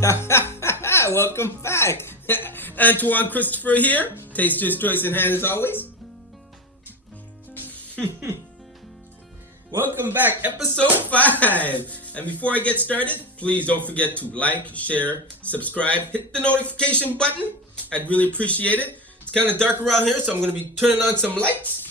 Welcome back. Antoine Christopher here. Taster's choice in hand as always. Welcome back, episode 5. And before I get started, please don't forget to like, share, subscribe, hit the notification button. I'd really appreciate it. It's kind of dark around here, so I'm going to be turning on some lights.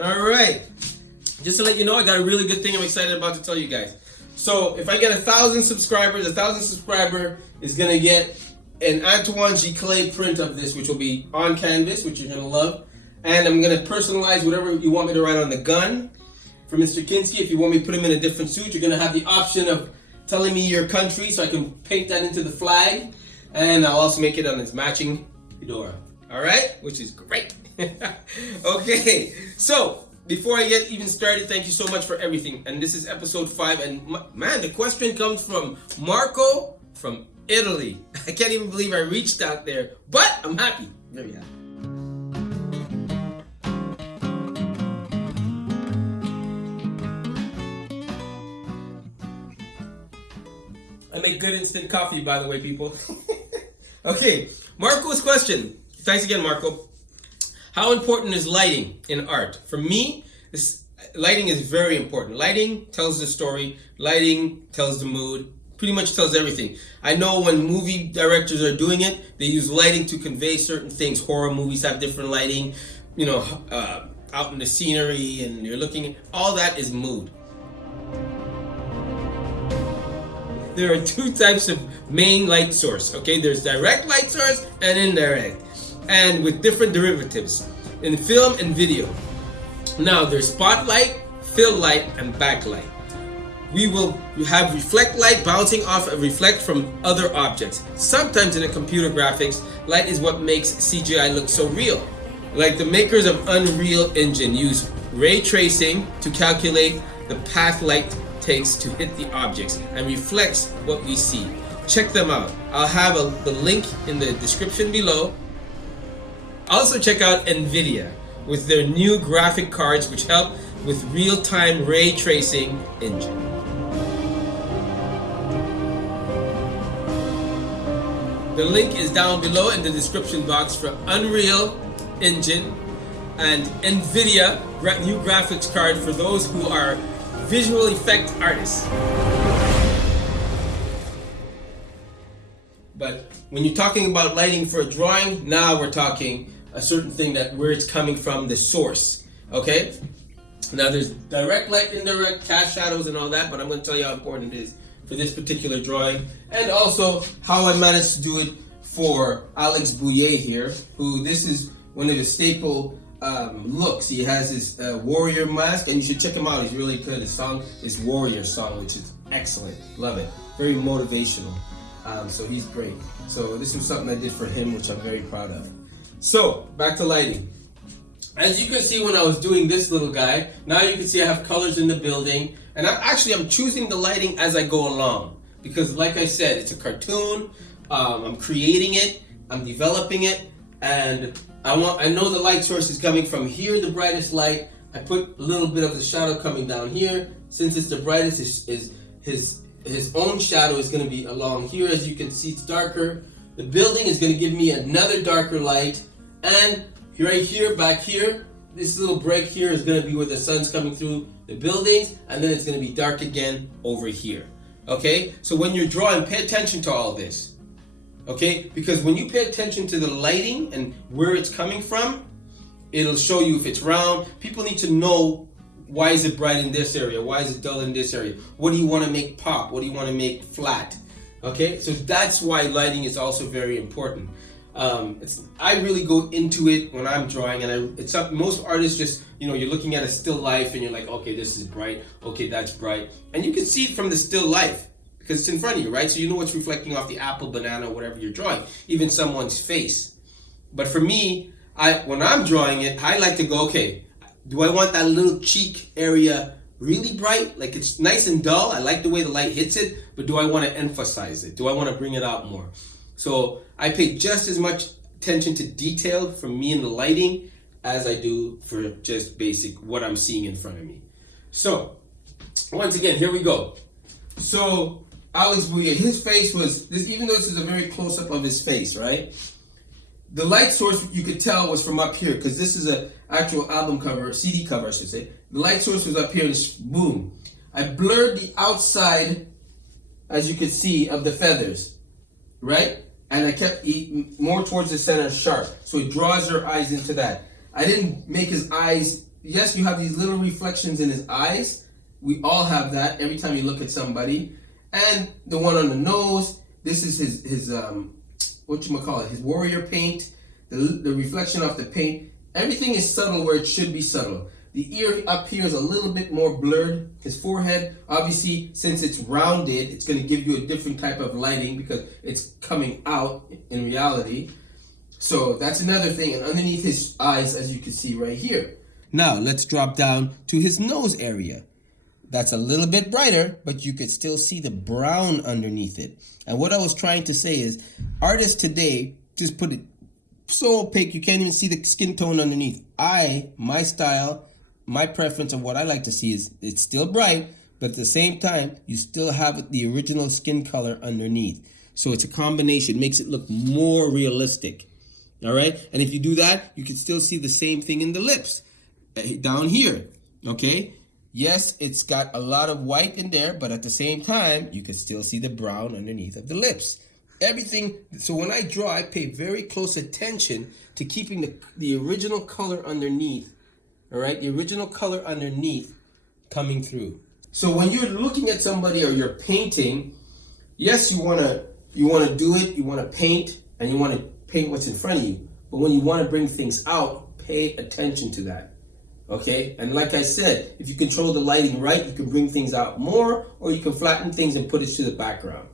All right, just to let you know, I got a really good thing I'm excited about to tell you guys. So if I get 1,000 subscribers, 1,000 subscriber is gonna get an Antoine G clay print of this, which will be on canvas, which you're gonna love. And I'm gonna personalize whatever you want me to write on the gun for Mr. Kinski. If you want me to put him in a different suit, you're gonna have the option of telling me your country so I can paint that into the flag. And I'll also make it on his matching fedora. All right, which is great. Okay, so before I get even started, thank you so much for everything. And this is episode 5, and man, the question comes from Marco from Italy. I can't even believe I reached out there, but I'm happy, very happy. I make good instant coffee, by the way, people. Okay, Marco's question. Thanks again, Marco. How important is lighting in art? For me, lighting is very important. Lighting tells the story. Lighting tells the mood. Pretty much tells everything. I know when movie directors are doing it, they use lighting to convey certain things. Horror movies have different lighting. You know, out in the scenery, and you're looking. All that is mood. There are 2 types of main light source. Okay, there's direct light source and indirect, and with different derivatives in film and video. Now there's spotlight, fill light, and backlight. We will have reflect light bouncing off a reflect from other objects. Sometimes in a computer graphics, light is what makes CGI look so real. Like the makers of Unreal Engine use ray tracing to calculate the path light takes to hit the objects and reflects what we see. Check them out. I'll have the link in the description below. Also check out NVIDIA with their new graphic cards which help with real-time ray tracing engine. The link is down below in the description box for Unreal Engine and NVIDIA new graphics card for those who are visual effect artists. But when you're talking about lighting for a drawing, now we're talking a certain thing that where it's coming from, the source. Okay? Now there's direct light, indirect, cast shadows and all that, but I'm going to tell you how important it is for this particular drawing, and also how I managed to do it for Alex Bouillet here, who this is one of his staple looks. He has his warrior mask, and you should check him out. He's really good. His song is Warrior Song, which is excellent. Love it. Very motivational. So he's great. So this was something I did for him, which I'm very proud of. So back to lighting. As you can see when I was doing this little guy, now you can see I have colors in the building, and I'm choosing the lighting as I go along, because like I said, it's a cartoon. I'm creating it, I'm developing it, and I know the light source is coming from here, the brightest light. I put a little bit of the shadow coming down here. Since it's the brightest, is his own shadow is going to be along here. As you can see, it's darker. The building is going to give me another darker light, and right here, back here, this little break here is going to be where the sun's coming through the buildings, and then it's going to be dark again over here. Okay, so when you're drawing, pay attention to all this. Okay, because when you pay attention to the lighting and where it's coming from, it'll show you if it's round. People need to know, why is it bright in this area? Why is it dull in this area? What do you want to make pop? What do you want to make flat? Okay, so that's why lighting is also very important. I really go into it when I'm drawing, and most artists just, you're looking at a still life and you're like, okay, this is bright, okay, that's bright, and you can see it from the still life because it's in front of you, right? So you know what's reflecting off the apple, banana, whatever you're drawing, even someone's face. But for me, when I'm drawing it, I like to go, okay, do I want that little cheek area really bright? Like it's nice and dull. I like the way the light hits it, but do I want to emphasize it? Do I want to bring it out more? So I pay just as much attention to detail from me in the lighting as I do for just basic what I'm seeing in front of me. So, once again, here we go. So, Alex Bouye, his face was, this, even though this is a very close-up of his face, right? The light source, you could tell, was from up here, because this is an actual album cover, CD cover, I should say. The light source was up here, and boom. I blurred the outside, as you can see, of the feathers, right? And I kept more towards the center sharp, so it draws your eyes into that. I didn't make his eyes, yes, you have these little reflections in his eyes. We all have that every time you look at somebody. And the one on the nose, this is his his warrior paint, the reflection off the paint. Everything is subtle where it should be subtle. The ear up here is a little bit more blurred. His forehead, obviously, since it's rounded, it's going to give you a different type of lighting because it's coming out in reality. So that's another thing. And underneath his eyes, as you can see right here. Now let's drop down to his nose area. That's a little bit brighter, but you could still see the brown underneath it. And what I was trying to say is, artists today just put it so opaque you can't even see the skin tone underneath. My style, my preference of what I like to see is it's still bright, but at the same time, you still have the original skin color underneath. So it's a combination, makes it look more realistic. All right? And if you do that, you can still see the same thing in the lips down here. Okay? Yes, it's got a lot of white in there, but at the same time, you can still see the brown underneath of the lips. Everything, so when I draw, I pay very close attention to keeping the original color underneath, all right? The original color underneath coming through. So when you're looking at somebody or you're painting, yes, you wanna do it, you wanna paint, and you wanna paint what's in front of you. But when you wanna bring things out, pay attention to that. Okay, and like I said, if you control the lighting right, you can bring things out more, or you can flatten things and put it to the background.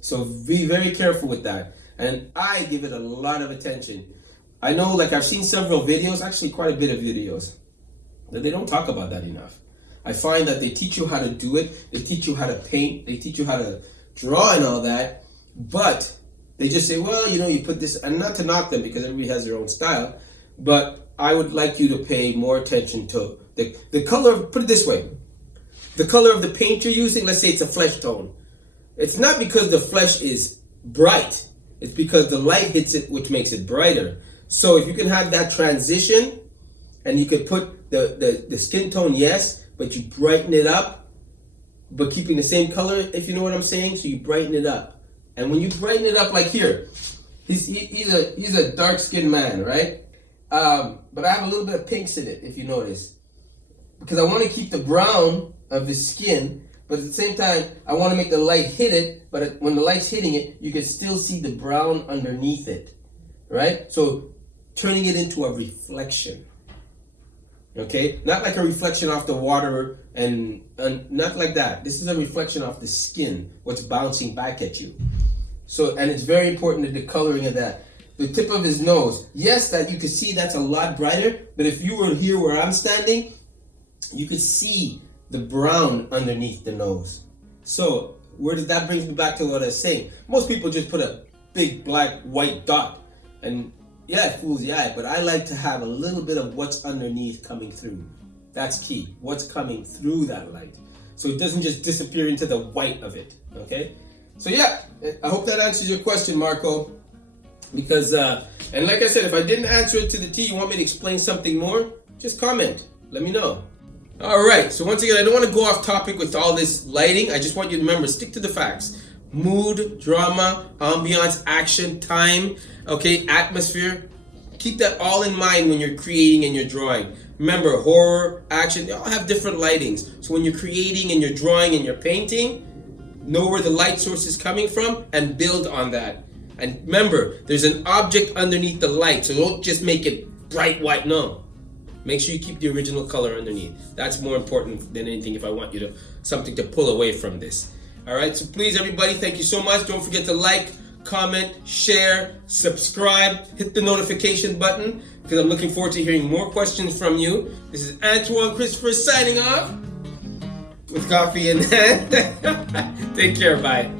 So be very careful with that. And I give it a lot of attention. I know, like I've seen several videos, actually quite a bit of videos, that they don't talk about that enough. I find that they teach you how to do it, they teach you how to paint, they teach you how to draw and all that, but they just say, well, you know, you put this, and not to knock them because everybody has their own style, but I would like you to pay more attention to the color, put it this way, the color of the paint you're using, let's say it's a flesh tone. It's not because the flesh is bright, it's because the light hits it, which makes it brighter. So if you can have that transition, and you could put the skin tone, yes, but you brighten it up, but keeping the same color, if you know what I'm saying, so you brighten it up. And when you brighten it up like here, he's a dark-skinned man, right? But I have a little bit of pinks in it, if you notice. Because I want to keep the brown of the skin, but at the same time, I want to make the light hit it, but when the light's hitting it, you can still see the brown underneath it, right? So, turning it into a reflection, okay? Not like a reflection off the water, and not like that. This is a reflection off the skin, what's bouncing back at you. So, and it's very important, the coloring of that. The tip of his nose, yes, that you can see that's a lot brighter, but if you were here where I'm standing, you could see the brown underneath the nose. So that brings me back to what I was saying. Most people just put a big black white dot, and yeah, it fools the eye, but I like to have a little bit of what's underneath coming through. That's key, what's coming through that light. So it doesn't just disappear into the white of it, okay? So yeah, I hope that answers your question, Marco. Because, and like I said, if I didn't answer it to the T, you want me to explain something more, just comment. Let me know. All right, so once again, I don't want to go off topic with all this lighting. I just want you to remember, stick to the facts. Mood, drama, ambiance, action, time, okay, atmosphere. Keep that all in mind when you're creating and you're drawing. Remember, horror, action, they all have different lightings. So when you're creating and you're drawing and you're painting, know where the light source is coming from and build on that. And remember, there's an object underneath the light, so don't just make it bright white, no. Make sure you keep the original color underneath. That's more important than anything if I want you to, something to pull away from this. All right, so please everybody, thank you so much. Don't forget to like, comment, share, subscribe, hit the notification button because I'm looking forward to hearing more questions from you. This is Antoine Christopher signing off with coffee in hand. Take care, bye.